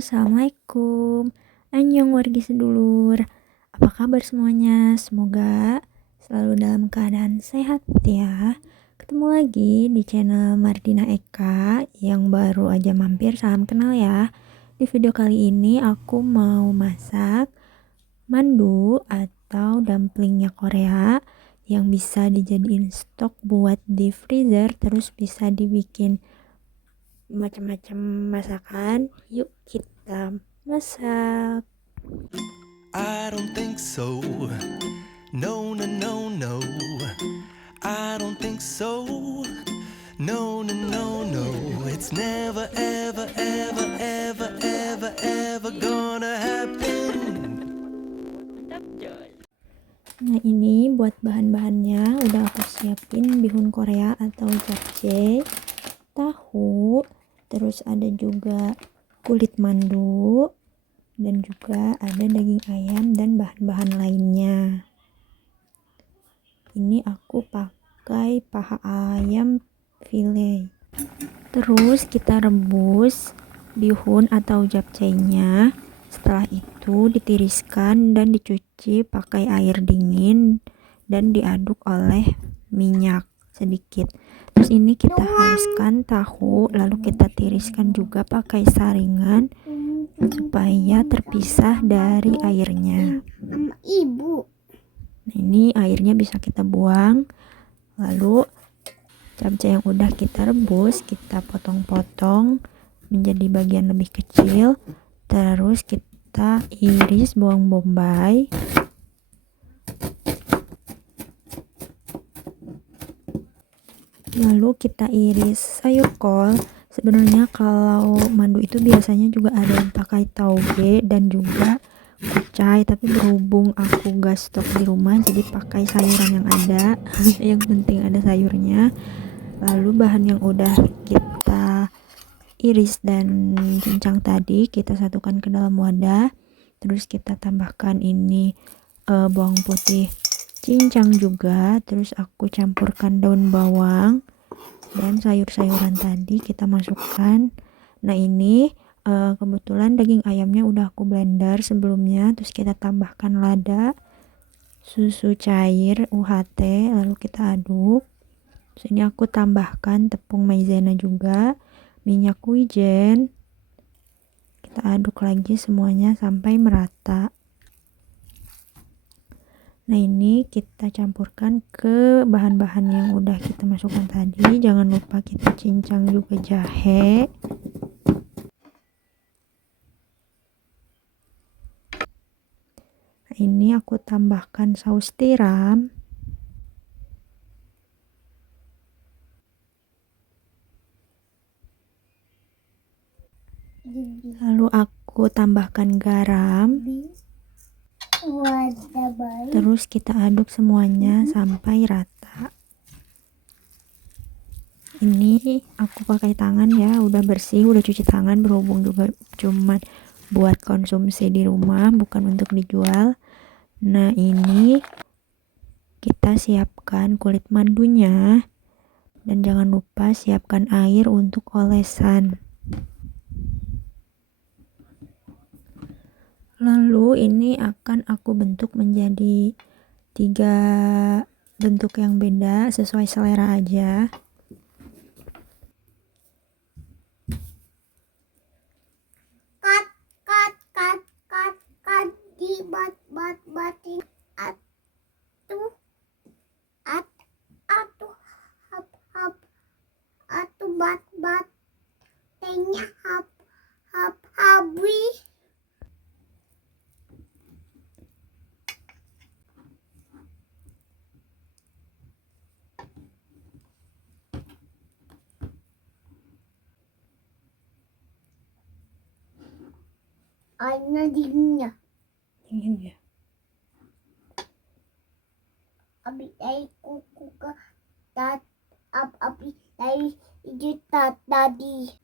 Assalamualaikum. Annyeong wargi sedulur. Apa kabar semuanya? Semoga selalu dalam keadaan sehat ya. Ketemu lagi di channel Mardina Eka yang baru aja mampir, salam kenal ya. Di video kali ini aku mau masak mandu atau dumplingnya Korea yang bisa dijadiin stok buat di freezer, terus bisa dibikin macam-macam masakan. Yuk kita masak. I don't think so. No, no, no, no. I don't think so. No, no, no, no. It's never, ever, ever, ever, ever, ever gonna happen. Nah, ini buat bahan-bahannya udah aku siapin: bihun Korea atau japchae, tahu, terus ada juga kulit mandu, dan juga ada daging ayam dan bahan-bahan lainnya. Ini aku pakai paha ayam file. Terus kita rebus bihun atau japchae-nya. Setelah itu ditiriskan dan dicuci pakai air dingin dan diaduk oleh minyak sedikit. Terus ini kita haluskan tahu, lalu kita tiriskan juga pakai saringan supaya terpisah dari airnya. Nah, ini airnya bisa kita buang. Lalu capcay yang udah kita rebus kita potong-potong menjadi bagian lebih kecil. Terus kita iris bawang bombay. Lalu kita iris sayur kol. Sebenarnya kalau mandu itu biasanya juga ada yang pakai tauge dan juga kucai, tapi berhubung aku gak stok di rumah jadi pakai sayuran yang ada. Yang penting ada sayurnya. Lalu bahan yang udah kita iris dan cincang tadi kita satukan ke dalam wadah. Terus kita tambahkan ini bawang putih cincang juga. Terus aku campurkan daun bawang dan sayur-sayuran tadi kita masukkan. Nah, ini kebetulan daging ayamnya udah aku blender sebelumnya. Terus kita tambahkan lada, susu cair UHT, lalu kita aduk. Terus ini aku tambahkan tepung maizena juga, minyak wijen. Kita aduk lagi semuanya sampai merata. Nah, ini kita campurkan ke bahan-bahan yang udah kita masukkan tadi. Jangan lupa kita cincang juga jahe. Nah, ini aku tambahkan saus tiram. Lalu aku tambahkan garam. Terus kita aduk semuanya sampai rata. Ini aku pakai tangan ya, udah bersih, udah cuci tangan, berhubung juga cuman buat konsumsi di rumah, bukan untuk dijual. Nah, ini kita siapkan kulit mandunya dan jangan lupa siapkan air untuk olesan. Lalu ini akan aku bentuk menjadi 3 bentuk yang beda sesuai selera aja. Batin atuh atuh atuh bat tenya habwi. Aina dinginnya Dingin ya. abi dari kuku ke tat abi dari juta tadi.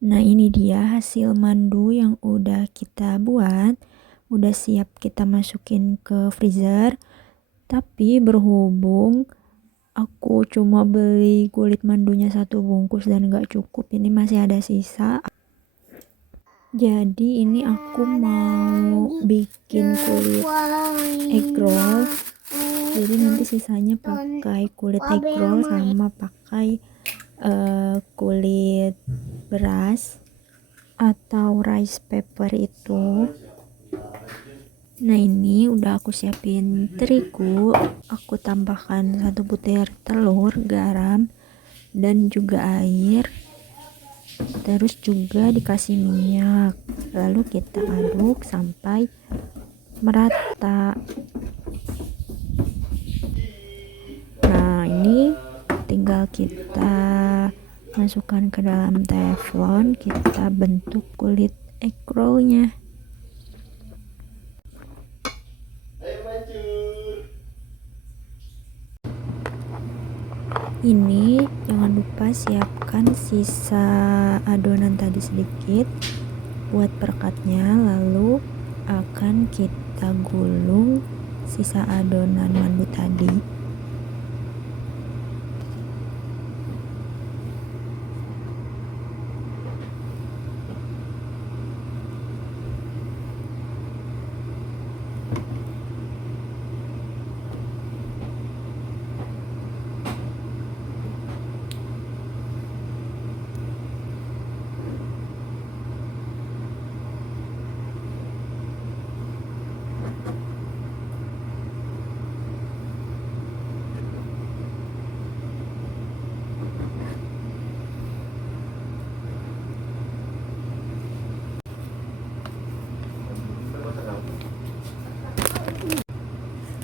Nah, ini dia hasil mandu yang udah kita buat, udah siap kita masukin ke freezer. Tapi berhubung aku cuma beli kulit mandunya 1 bungkus dan gak cukup, ini masih ada sisa. Jadi ini aku mau bikin kulit egg roll. Jadi nanti sisanya pakai kulit egg roll sama pakai kulit beras atau rice paper itu. Nah, ini udah aku siapin terigu, aku tambahkan 1 butir telur, garam, dan juga air. Terus juga dikasih minyak, lalu kita aduk sampai merata. Nah, ini tinggal kita masukkan ke dalam teflon, kita bentuk kulit egg rollnya. Ini jangan lupa siapkan sisa adonan tadi sedikit buat perekatnya, lalu akan kita gulung sisa adonan mandu tadi.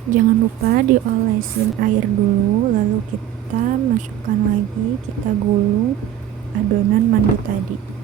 Jangan lupa diolesin air dulu, lalu kita masukkan lagi, kita gulung adonan mandu tadi.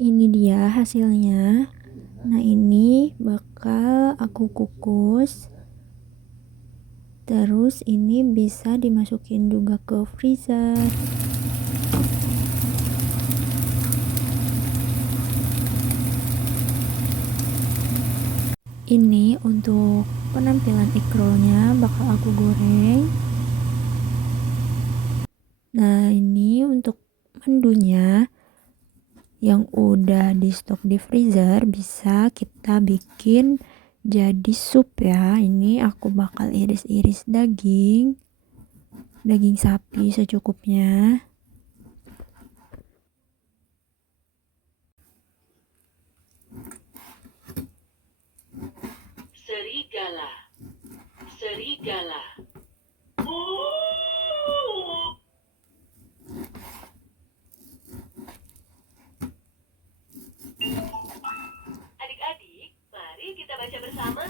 Ini dia hasilnya. Nah, ini bakal aku kukus. Terus ini bisa dimasukin juga ke freezer. Ini untuk penampilan egg rollnya bakal aku goreng. Nah, ini untuk mandunya yang udah di stok di freezer bisa kita bikin jadi sup ya. Ini aku bakal iris-iris daging sapi secukupnya. Serigala. Adik-adik, mari kita baca bersama.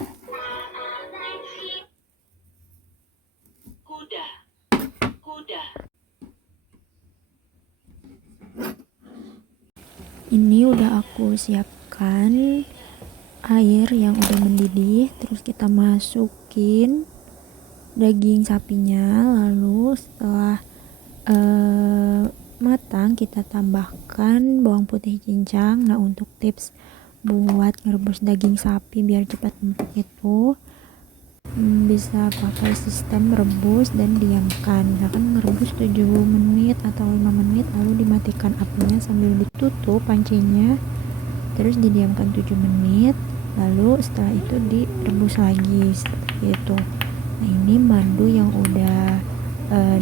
Kuda. Ini udah aku siapkan air yang udah mendidih, terus kita masukin daging sapinya, lalu setelah matang kita tambahkan bawang putih cincang. Nah, untuk tips buat ngerebus daging sapi biar cepat empuk itu bisa pakai sistem rebus dan diamkan, misalkan ngerebus 7 menit atau 5 menit, lalu dimatikan apinya sambil ditutup pancinya, terus didiamkan 7 menit, lalu setelah itu direbus lagi seperti itu. Nah, ini mandu yang udah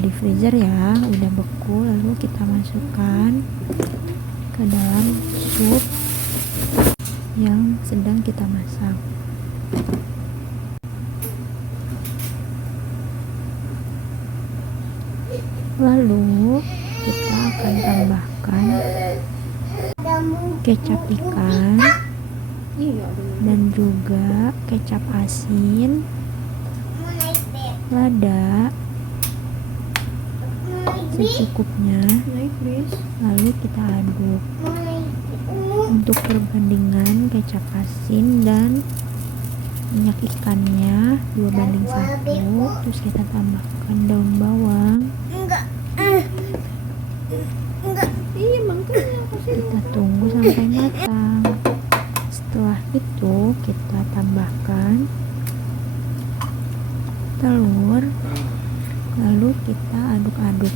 di freezer ya, udah beku, lalu kita masukkan ke dalam sup yang sedang kita masak. Lalu kita akan tambahkan kecap ikan dan juga kecap asin, lada secukupnya, lalu kita aduk. Untuk perbandingan kecap asin dan minyak ikannya 2:1, terus kita tambahkan daun bawang, kita tunggu sampai matang. Setelah itu kita tambahkan telur, lalu kita aduk-aduk.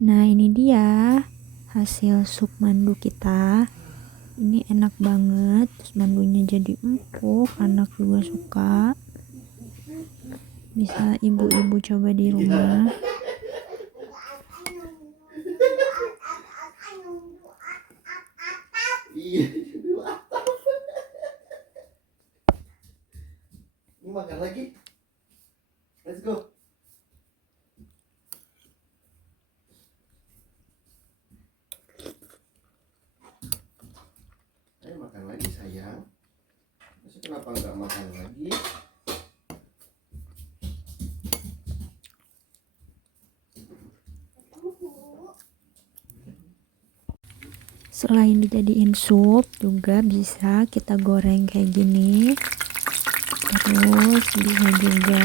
Nah, ini dia hasil sup mandu kita. Ini enak banget, terus mandunya jadi empuk, anak juga suka. Bisa ibu-ibu coba di rumah. Ini makan lagi. Let's go. Ayo makan lagi sayang. Masih kenapa nggak makan lagi? Selain dijadiin sup, juga bisa kita goreng kayak gini. Terus bisa juga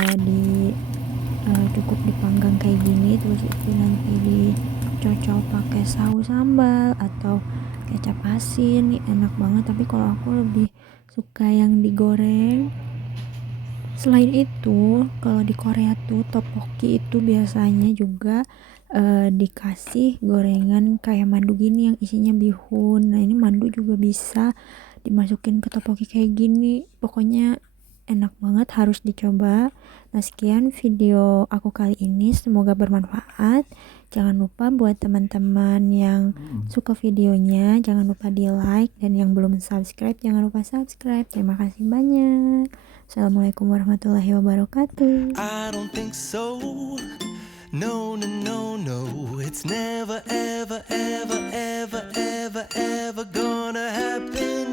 cukup dipanggang kayak gini, terus itu nanti dicocol pakai saus sambal atau kecap asin. Nih enak banget, tapi kalau aku lebih suka yang digoreng. Selain itu, kalau di Korea tuh tteokbokki itu biasanya juga dikasih gorengan kayak mandu gini yang isinya bihun. Nah, ini mandu juga bisa dimasukin ke tteokbokki kayak gini. Pokoknya enak banget, harus dicoba. Nah, sekian video aku kali ini, semoga bermanfaat. Jangan lupa buat teman-teman yang suka videonya, jangan lupa di like, dan yang belum subscribe jangan lupa subscribe. Terima kasih banyak. Assalamualaikum warahmatullahi wabarakatuh. I don't think so. No, no, no, no. It's never, ever, ever, ever, ever, ever gonna happen.